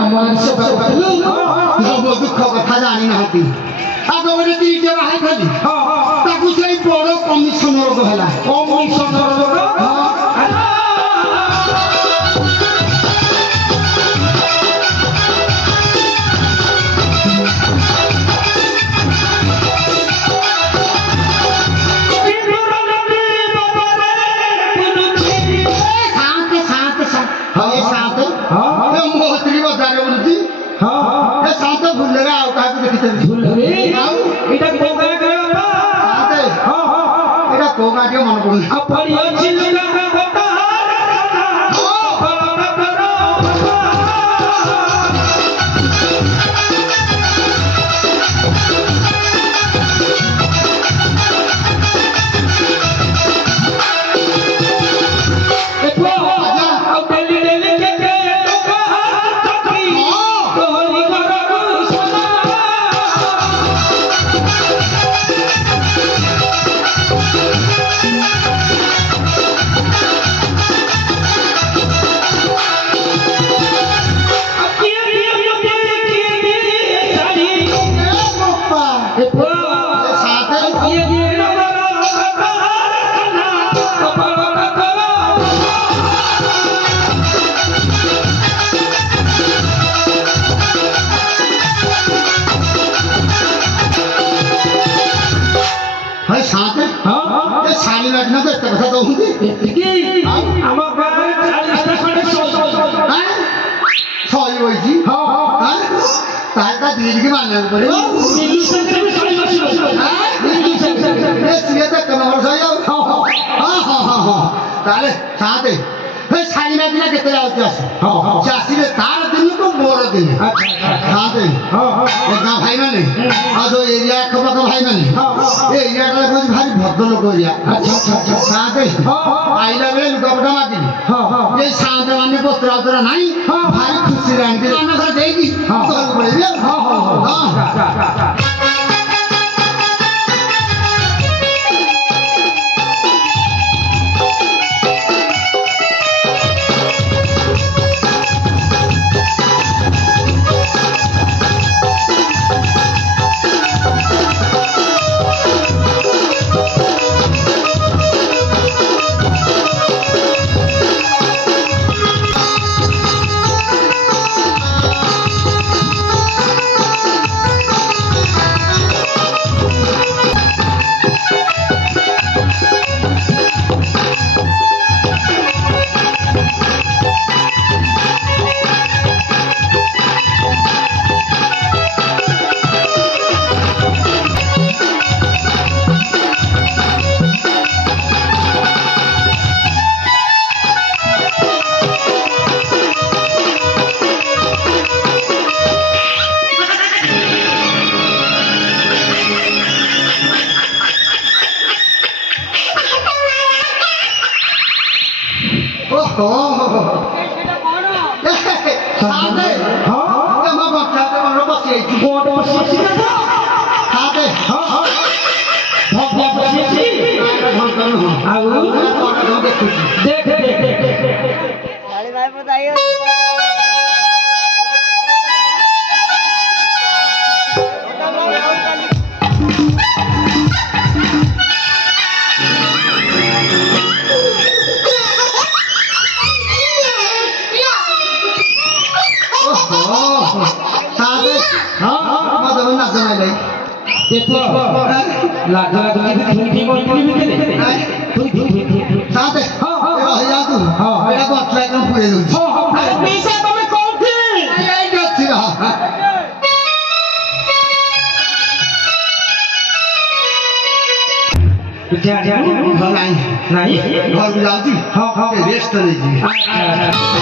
ଆମର ସେ ବାପଲୁ ସବୁ ଦୁଃଖ କଥା ଜାଣି ନାହାନ୍ତି ଆଗ ଗୋଟେ ଦିଟେ ବାହା ଖାଲି ତାକୁ ସେଇ ବଡ କମିଶନର ରୋଗ ହେଲା କମିଶନର ରୋଗ मन साड़ी बैठना तो इतना कथा कहूँगी हम सही होई ताता दिल की मानना पड़े ये सीधा तक कमर सही हो हां ताले साथे हे साड़ी बैठना कितने आउट जास जासी रे तार दिन को मोर दिन साथे एक गांव भाई माने आ जो एरिया खबर का भाई माने ए एरिया का कुछ भारी भद्र लोग एरिया अच्छा साथे आइला बेले लुगापटा माटी ये साथे माने वस्त्र आउतरा नहीं भारी खुशी रहने के घर देगी तो बोले हां नहीं घर में जाती हाँ रेस्ट लीजिए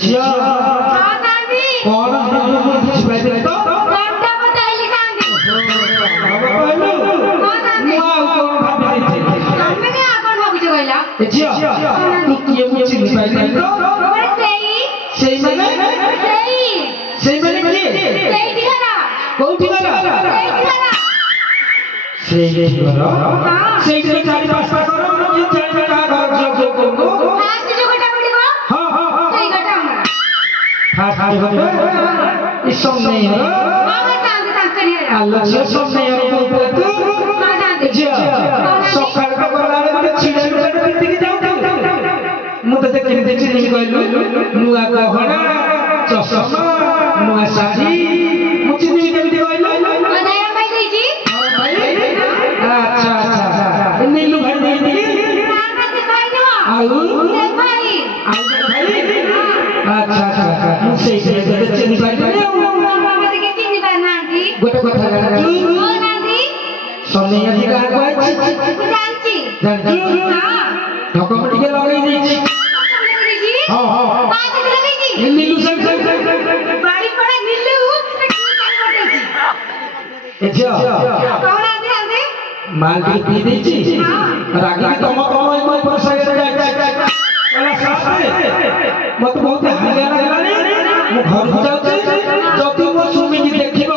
ଝିଅ ହଁ ଶାନ୍ତି କଣ ବୁଝିପାରିଲି ତ ଘଣ୍ଟା ବତାଇଲି ଶାନ୍ତି କହିଲୁ ହଁ ଶାନ୍ତି ମୁଁ ଆଉ କଣ ଭାବିଲି ତମେ ବି ଆଉ କଣ ଭାବୁଛ କହିଲ ଝିଅ ତୁ କିଏ ମୁଁ ଚିହ୍ନି ପାରିଲି ତ ସେଇମାନେ ସେଇମାନେ କିଏ ସେଇଠି ଘର କୋଉଠି ଘର ସେଇଠି ଘର ସେଇଠି ଘର ହଁ ସେଇଠି ଚାରି ପାଞ୍ଚଟା ଘର ମୁଁ ଜାଣିବି କାହା ଘର ଝିଅ କୋଉ ଫାଷ୍ଟ ଯୋଉ ଘରଟା ପଡିବ ହଁ ହଁ ହଁ ସେଇ ଘରଟା ଆମର ଫାଷ୍ଟ ଘର ଏ ସମନେଇ ଘର ହଁ ହଁ ଶାନ୍ତି ତାଙ୍କ ନିଆରା ଆଲୋ ଝିଅ ସମନେଇ ଘର କୋଉଠି ତୁ ହଁ ଶାନ୍ତି ଝିଅ ସକାଳେ ତ ଗଲାବେଳେ ଗୋଟେ ଛିଡ଼ା ଲୁଗାଟେ ପିନ୍ଧିକି ଯାଉଛୁ ମୁଁ ତତେ କେମିତି ଚିହ୍ନିବି କହିଲୁ ନୂଆ ଗହଣା ଚଷମା ନୂଆ ଶାଢ଼ୀ ମୁଁ ଚିହ୍ନିବି କେମିତି କହିଲୁ ବଧାଇ ପାଇଁ ଦେଇଛି ଆଚ୍ଛା ଆଚ୍ଛା ନୀଲୁ ଭାଇ ଦେଇଥିଲି ନା ନା ସେ ଭାଇ ନୁହଁ ଆଉ ସେ ଭାଇ ଆଉ ଭାଇ ଆଚ୍ଛା ଆଚ୍ଛା ମୁଁ ସେଇଥିରେ ତତେ ଚିହ୍ନି ପାରିଲି ଆଉ ମତେ କିଏ ଚିହ୍ନି ପାରୁନାହାନ୍ତି ଗୋଟେ କଥା ଜାଣିଛୁ କହୁନାହାନ୍ତି ସନେଇ ଆଜି ଗାଁକୁ ଆଇଛି ମୁଁ ଜାଣିଛି ଜାଣିଛୁ ହଁ ଠକମ ଟିକେ ଲଗେଇ ଦେଇଛି ହଁ ହଁ ହଁ ନୀଲୁ ସାଙ୍ଗେ ବାଡ଼ି ପଡ଼ା ନିଲୁ ଏ ଝିଅ କହୁନାହାନ୍ତି ଆନ୍ତି ମାଲ ଟିକେ ପିଇ ଦେଇଛି ରାଗିକି ତମ ଉପର ସାଇଡରେ ମତେ ବହୁତ ହାଲିଆ ଲାଗିଲାଣି ମୁଁ ଘରକୁ ଯାଉଛି ଯଦି ମୋ ସୁମିକି ଦେଖିବ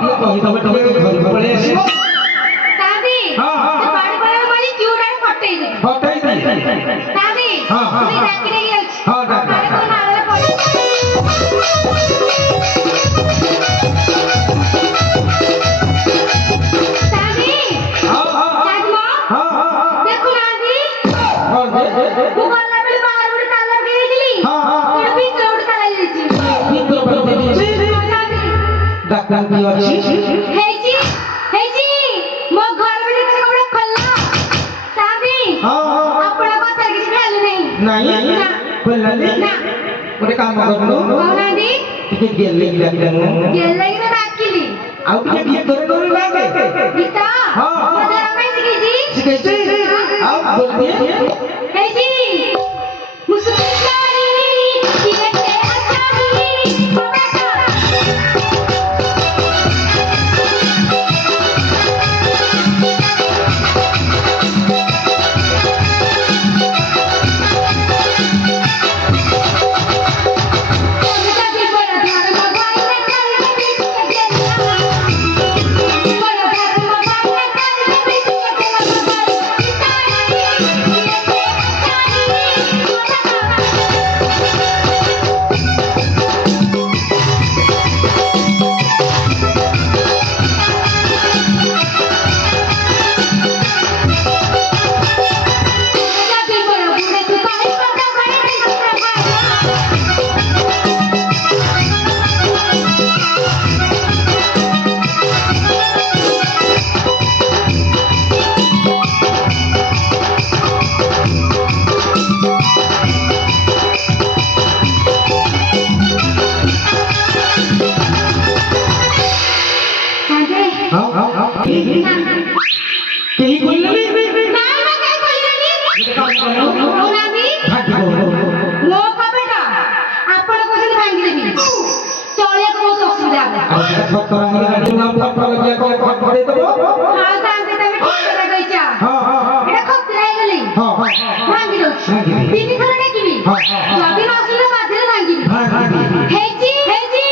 ଟିକେ କହିଦବ ଟିକେ ଘରକୁ ପଳେଇ ଆସିବ ତାନ୍ତି ହଁ, ହଁ, ସେ ବାଡ଼ି ପଡ଼ା ବୋଲି ଚୁଡ଼ାରେ ଫଟେଇ ଦେ ହଟାଇ ଦେ ତାନ୍ତି ହଁ, ହଁ, ମୁଁ ହଁ। ଡାକି ନେଇ ଯାଉଛି ହଁ, ଡାକ। ଆରେ କୋଉ ନାଳରେ ପଡ଼ି ତାନ୍ତି ହଁ ହଁ ତାନ୍ତି ମା ହଁ ହଁ ଦେଖୁନାହାନ୍ତି ହଁ ମୁଁ ଗଲାବେଳେ ବାହାରେ ଗୋଟେ ତାଲା ପକେଇ ଦେଇଥିଲି ହଁ, ହଁ, ହଁ। ସେଠି ଭିତରେ ଗୋଟେ ତାଲା ଯାଇଛି ତାନ୍ତି ଡାକ୍ତର ବି ଅଛି ହେଇଛି ହେଇଛି ମୋ ଘର ଭିତରେ ଗୋଟେ ଖୋଲା ତାନ୍ତି ହଁ ହଁ ଆପଣଙ୍କ କଥା କିଛି ଭ୍ୟାଲୁ ନାହିଁ ନାଇଁ ନା ଖୋଲିଲାନି ନା ଗୋଟେ କାମ କରୁନୁ କହୁନାହାନ୍ତି ଟିକେ ଗେଲେଇ ଲାଗିଲାନୁ ଗେଲେଇ ତ ଡାକିଲି ଆଉ ଟିକେ ଭିତରେ ନହେଲେ ଲାଗେ ଗୀତ ହଁ। ମୋ ଦ୍ୱାରା ପାଇଁ ଶିଖେଇଛି ଶିଖେଇଛି ଆଉ ବୋଲିଏ ହେଇଛି ମୁସ୍କୁରାଇ କିଏ ତେ ଆଚାରି ବାବା କେହି କହିଲେନି ମୋ କବାଟ ଆପଣ କହୁଛନ୍ତି ଭାଙ୍ଗିଦେବି ଚଳିବାକୁ ବହୁତ ଅସୁବିଧା ହବ ହଁ ଶାନ୍ତି ତମେ ଠିକ କଥା କହିଛ ଏଇଟା ଖତରା ହେଇଗଲି ଭାଙ୍ଗି ଦଉଛି ତିନି ଥର ଡାକିବି ଯଦି ନ ଆସିଲେ ବାଧ୍ୟରେ ଭାଙ୍ଗିବି ହେଇଛି ହେଇଛି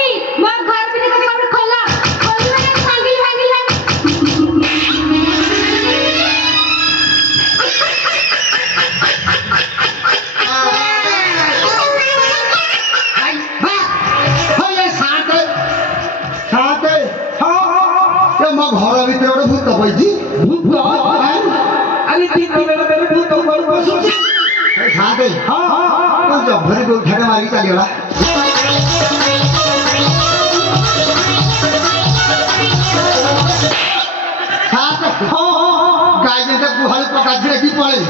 ମୋ ଘର ଭିତରେ କଥା ଗୋଟେ ଖୋଲା ଖୋଲିବା ଭାଙ୍ଗିଲି ଭାଙ୍ଗିଲି ମୋ ଘର ଭିତରେ ଗୋଟେ ଭୂତ ପଇଛି ଆରେ ତିନି ବେଳରେ ଭୂତ ଘରୁ ବସୁଛି ସାତେ ଜଭରି ଗୋଇଠାଟା ମାରିକି ଚାଲିଗଲା ସାତେ ଗାଈ ଯେତେ ଗୁହାଳି ପକାଇଥିଲେ କି ପଳେଇ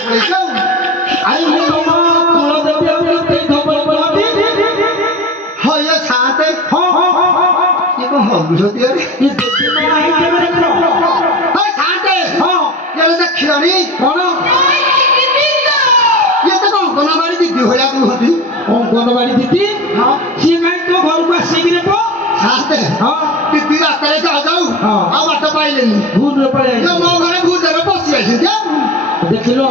ପଳେଇଛ ଆରେ ମୁଁ ତମ କୁଳ ଦେବି ଆଉ କେହି ଖବର ପଡନ୍ତି ହଁ ଇଏ ସାତେ ଇଏ କଣ ହଗୁଛନ୍ତି ଆରେ ସାତେ ଇଏ ଦେଖିଲଣି କଣ ଇଏ ତ କଣ ଅଙ୍ଗନବାଡି ଦିଦି ଭଳିଆ କୁହନ୍ତି ଅଙ୍ଗନବାଡି ଦିଦି ହଁ ସିଏ କାହିଁ ତୋ ଘରକୁ ଆସିକି ରେ ପୁଅ ସାତେ ହଁ ଦିଦି ରାସ୍ତାରେ ଯାଉ ଯାଉ ହଁ। ଆଉ ବାଟ ପାଇଲେନି ଭୁଲରେ ପଳେଇ ଇଏ ମୋ ଘରେ ଭୂତରେ ପଶି ଯାଇଛନ୍ତି ଦେଖିଲୁ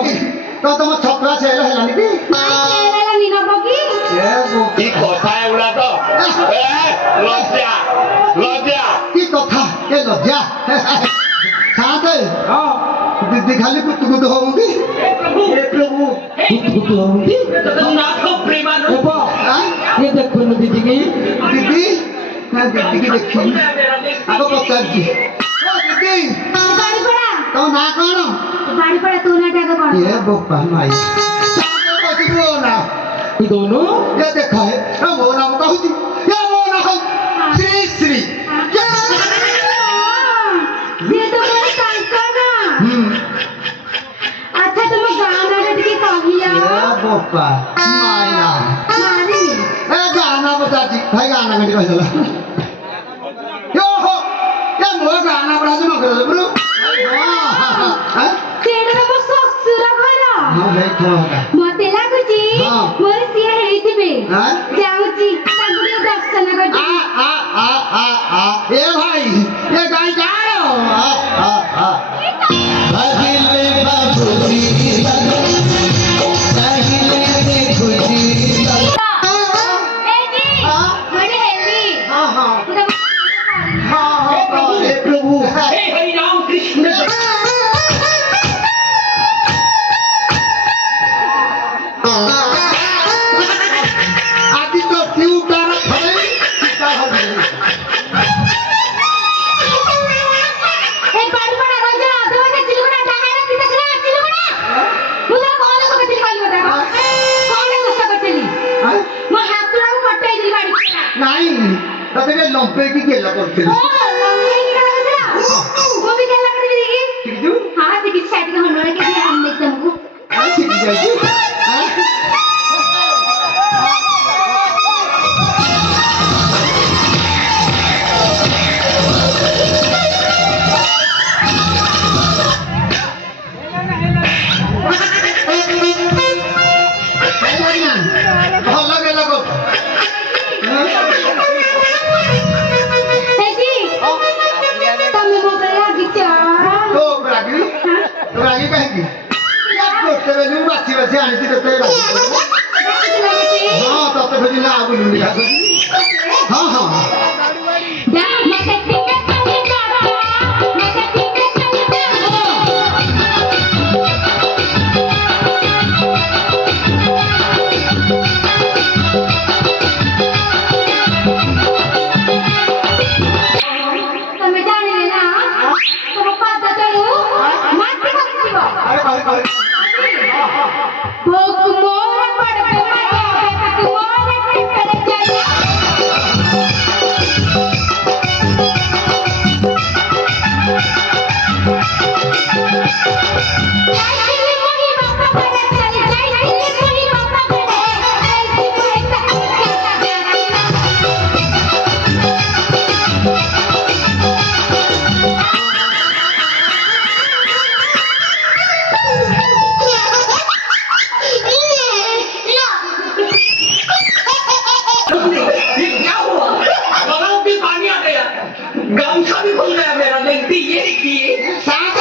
ତ ତମ ଛତୁଆ ସେଲ ହେଲାନି କି ହେଲାନି ନବ କି? কি কথা এগুলা তো লজ্জা লজ্জা କି କଥା ଏ ଲଜ୍ଜା ସାତେ ହଁ ଦିଦି ଖାଲି କୁତୁ କୁତୁ ହଉନ୍ତି ଏ ପ୍ରଭୁ କୁତୁ ହଉନ୍ତି ଏ ପୁଅ ଆଁ? ଇଏ ଦେଖୁନୁ ଦିଦି କି ଦିଦି ନା ଦିଦି କି ଦେଖିନି ଆଗ ପଚାରୁଛି ଓ ଦିଦି ବାଡ଼ିପଡ଼ା ତମ ନାଁ କଣ ବାଡ଼ିପଡ଼ା ତୋ ନାଁଟା ଆଗ କଣ? ଏ ବୋପା ମାଇ ମୋ ନା ତୁ ଦଉନୁ ଏ ଦେଖ ଏ ମୋ ନାମ କହୁଛି ଏ ମୋ ନାମ ଶ୍ରୀ ଶ୍ରୀ ସିଏ ତ ମୋର ତାଙ୍କ ନାଁ। ଆଚ୍ଛା ତୁମ ଗାଁ ନାଁଟା ଟିକେ କହିଲ। ଏ ବୋପା ମାଇ ନା ମାରିନି। ଏ ଗାଁ ନାଁ ପଚାରୁଛି ଭାଇ ଗାଁ ନାଁ କେମିତି କହିଦେଲା ଓହୋ ଏ ମୋ ଗାଁ ନାଁ ପଢା ମକର ଦେବୁରୁ ସେଇଟା ତମ ଶ୍ୱଶୁର ଘର। ହଁ ଭାଇ ଠକା ମତେ ଲାଗୁଛି ହଁ। ମୋର ସିଏ ହେଇଥିବେ। ଆଁ? ଯାଉଛି ତାଙ୍କୁ ଟିକେ ଦର୍ଶନ आ କରିବି। आ आ आ आ ए भाई ये गाय जा रहे हो आ भागिले बाबूजी चाहिए खुशी ए जी बड़ी हेली। हाँ हाँ पूरा हाँ हे प्रभु आदि तो क्यों उतारा खड़े क्या हो गया ए बाड़ीपड़ा रजा अधवटा चिलुगुड़ा डाहारा पितकरा चिलुगुड़ा मुझे कौन को कथि कहली बता कौन गुस्सा करछली मो हाथुरा को कटाई दिली बाड़ीपड़ा नहीं तब ये लंपे की गेला करते ओ लंबी की करछला वो भी गेला कर दी की ठीक जो हां से किस साइड के हनोरे के हम देख तुमको ठीक जाएगी ଭଲ ଗେଲା କର ए जी तमे मो पे लागी चा तो रागी रागी कहेगी यार दोस्ते में लू बाची बाची आनी थी तो तेरा हाँ तो फिर ना आगू लूंगी हाँ हाँ जा मते ठीक है मते ठीक है तमे जाने ना तुम पाता चलू मत बसिबो अरे अरे भोक मोर पड़बे मजा तक मोर टिकड़े चले जाइली मोही बापा बड़े चली जाइली मोही बापा बड़े ऐसी मोही तक क्या हुआ गलाव भी पानी आ गया गामछा भी खुल गया मेरा लेंटी ये देखिए साथ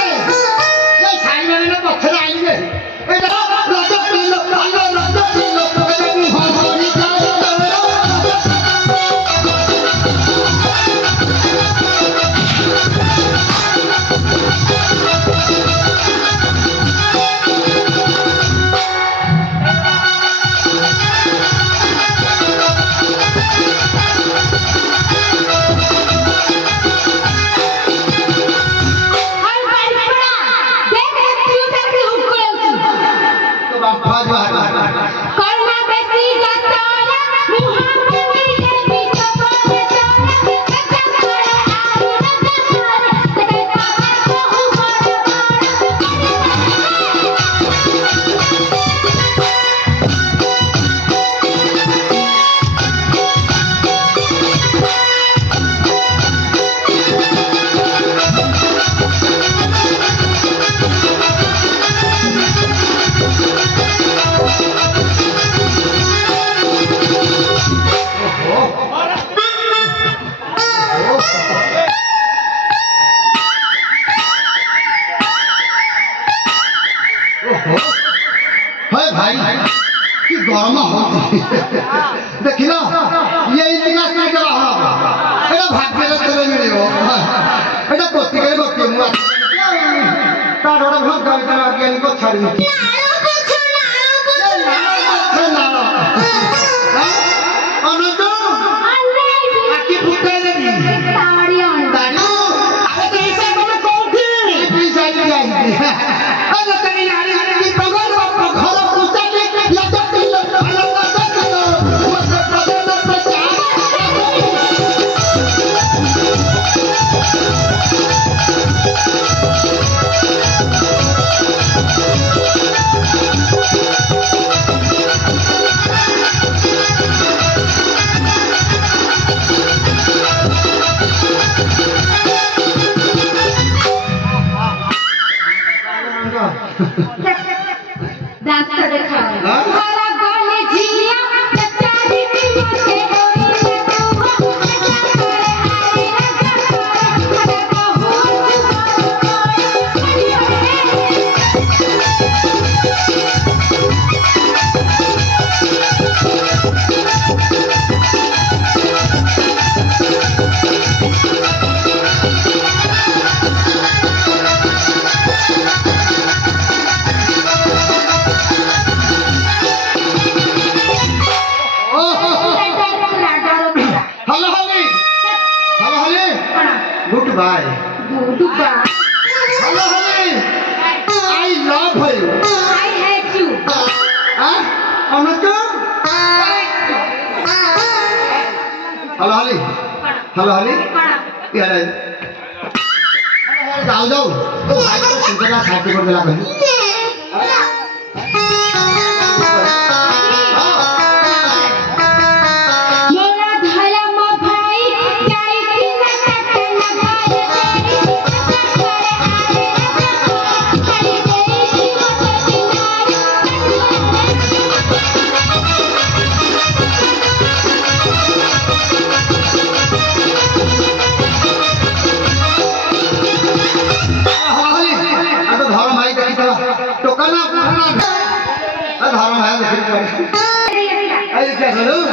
ये साइड वाले ने पत्थर आई है ए राजा पिल्लो राजा पिल्लो पकड़े हो होरी का ଦେଖିଲ ଇଏ ଇତିହାସ କେବେ ହବ ଏଟା ଭାଗ୍ୟରେ ଥରେ ମିଳିବ ଏଟା ପ୍ରତ୍ୟେକରେ ଗୋଟିଏ ମୁଁ ତାର ଗୋଟେ ଭୋଗ କରିବାର ଅଜ୍ଞାନୀ को ଛାଡ଼ିନି ଅନୁଜ ଆଖି ଫୁଟାଇ ଦେବି ताड़ी आन अरे तो ऐसा बोले कौन थी पीछे जाएगी अरे तेरी नारी की पगड़ घर पूछा के लगा के लगा के मत पगड़ मत पचा डांस तो देखा हाँ? हमारा गले जिया बेचारी की मोटे होई अरे हेलो हली हेलो हली गुड बाय डुबा हेलो हली I love you I hate you हां अनुज हेलो हली यार जाओ जाओ तो भाई को सुनना साथी कर देला कहीं मोरा धला म भाई जाई कि न टटन गाय तेरी करे देई मत हली अब धर्म भाई देखी तो टोकना धर्म भाई देखी दिनाई अरे क्या करूं